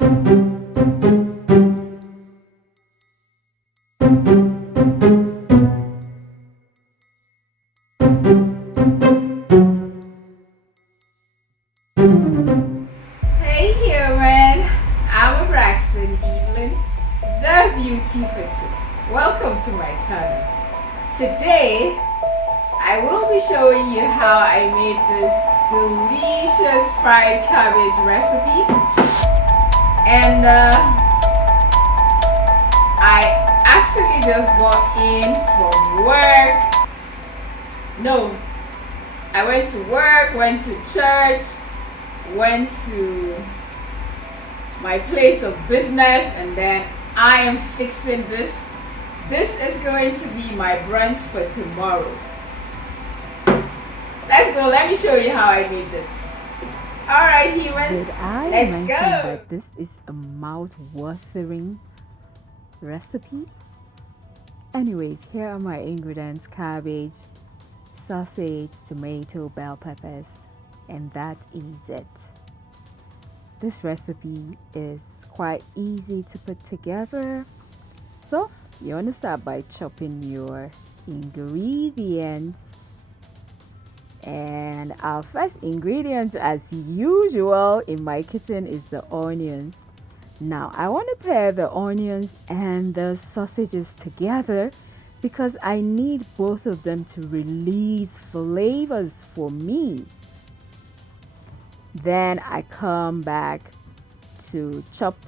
Hey human, I'm Abraxan Evelyn, the beauty foodchick. Welcome to my channel. Today, I will be showing you how I made this delicious fried cabbage recipe. And I actually just got in from work. No, I went to work, went to church, went to my place of business, and then I am fixing this. This is going to be my brunch for tomorrow. Let's go. Let me show you how I made this. All right, humans. Did I Let's mention go. that this is a mouth-watering recipe? Anyways, here are my ingredients: cabbage, sausage, tomato, bell peppers, and that is it. This recipe is quite easy to put together. So you want to start by chopping your ingredients. And our first ingredient, as usual in my kitchen, is the onions. Now I want to pair the onions and the sausages together because I need both of them to release flavors for me. Then I come back to chop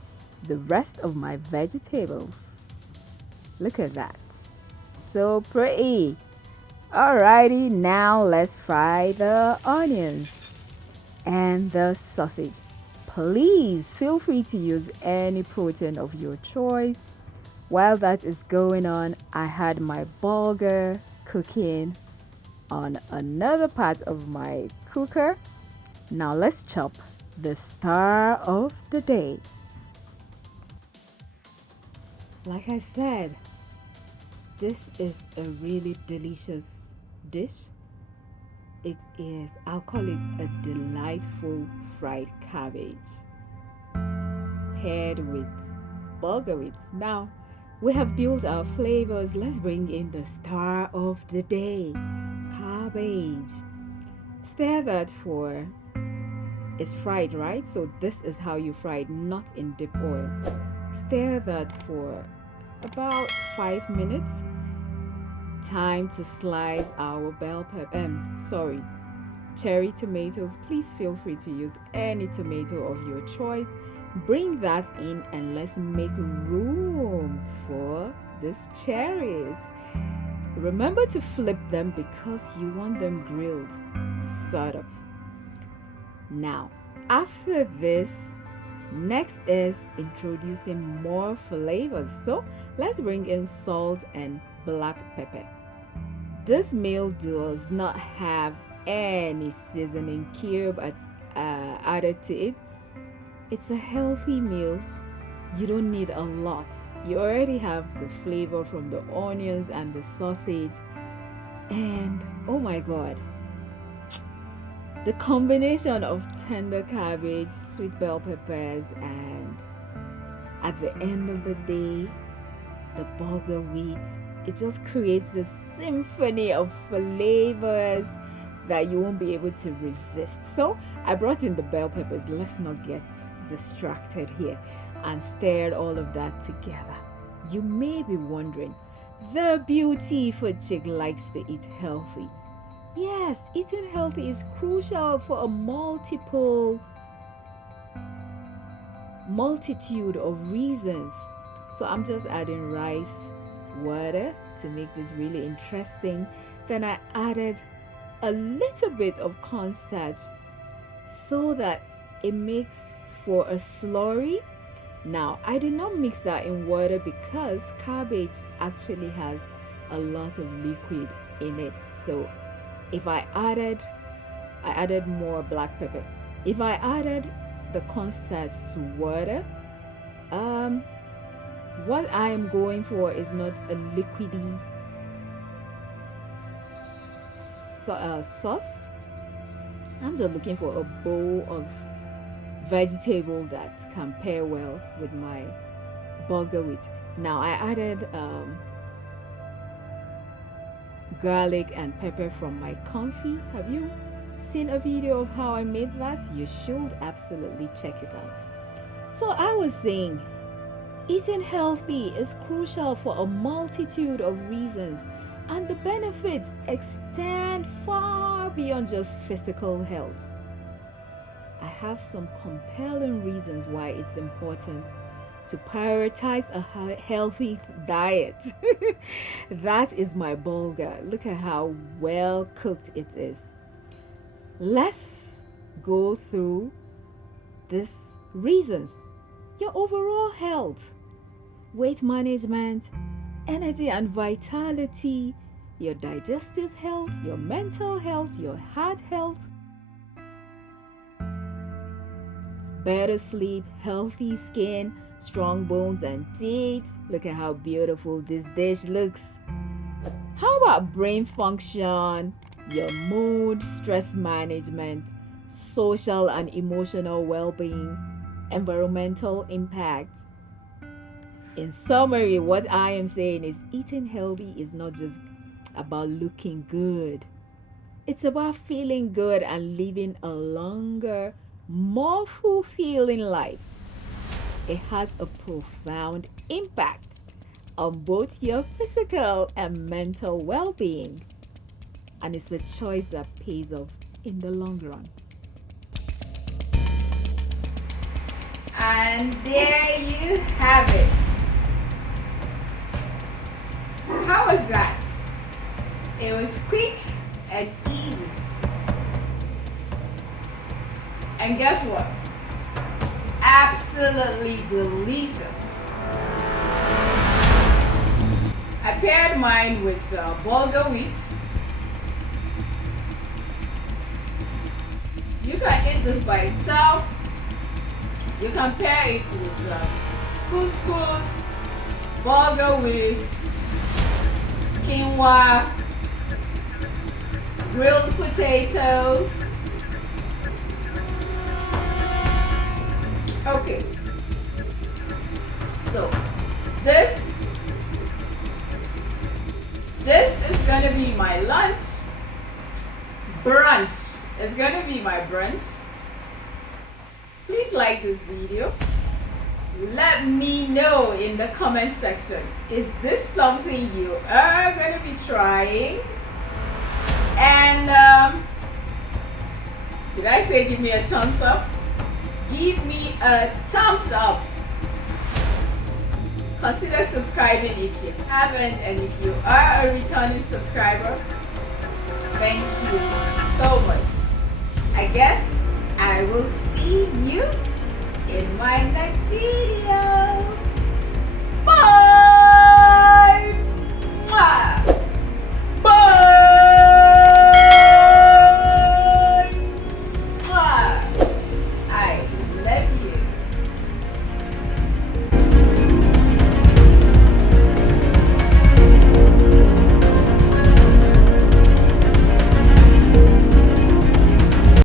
the rest of my vegetables. Look at that, so pretty. Alrighty, now let's fry the onions and the sausage. Please feel free to use any protein of your choice. While that is going on, I had my burger cooking on another part of my cooker. Now let's chop the star of the day. Like I said, this is a really delicious dish. It is, I'll call it a delightful fried cabbage paired with burger wheats. Now we have built our flavors. Let's bring in the star of the day, cabbage. Stir that for, it's fried, right? So this is how you fry it, not in deep oil. Stir that for about 5 minutes. Time to slice our cherry tomatoes. Please feel free to use any tomato of your choice. Bring that in and let's make room for these cherries. Remember to flip them because you want them grilled, sort of. Now, after this, next is introducing more flavors. So let's bring in salt and black pepper. This meal does not have any seasoning cube added to it. It's a healthy meal. You don't need a lot. You already have the flavor from the onions and the sausage. And oh my god, the combination of tender cabbage, sweet bell peppers, and at the end of the day, the burger wheat, it just creates a symphony of flavors that you won't be able to resist. So I brought in the bell peppers. Let's not get distracted here, and stirred all of that together. You may be wondering, the beauty foodchick likes to eat healthy. Yes, eating healthy is crucial for a multitude of reasons. So I'm just adding rice, water to make this really interesting. Then I added a little bit of cornstarch so that it makes for a slurry. Now I did not mix that in water because cabbage actually has a lot of liquid in it. So if I added more black pepper. If I added the cornstarch to water, what I am going for is not a liquidy sauce. I'm just looking for a bowl of vegetable that can pair well with my bulgur wheat. Now I added garlic and pepper from my confit. Have you seen a video of how I made that? You should absolutely check it out. So I was saying, eating healthy is crucial for a multitude of reasons, and the benefits extend far beyond just physical health. I have some compelling reasons why it's important to prioritize a healthy diet. That is my bulgur. Look at how well cooked it is. Let's go through these reasons. Your overall health, weight management, energy and vitality, your digestive health, your mental health, your heart health, better sleep, healthy skin, strong bones and teeth. Look at how beautiful this dish looks. How about brain function, your mood, stress management, social and emotional well-being, environmental impact? In summary, what I am saying is eating healthy is not just about looking good. It's about feeling good and living a longer, more fulfilling life. It has a profound impact on both your physical and mental well-being, and it's a choice that pays off in the long run. And there you have it. How was that? It was quick and easy. And guess what? Absolutely delicious. I paired mine with bulgur wheat. You can eat this by itself. You can pair it with couscous, bulgur wheat, quinoa, grilled potatoes. Okay, so this is gonna be my lunch. Brunch is gonna be my brunch. Please like this video. Let me know in the comment section, is this something you are gonna be trying? And did I say give me a thumbs up? Give me a thumbs up. Consider subscribing if you haven't, and if you are a returning subscriber, thank you so much. I guess I will see you in my next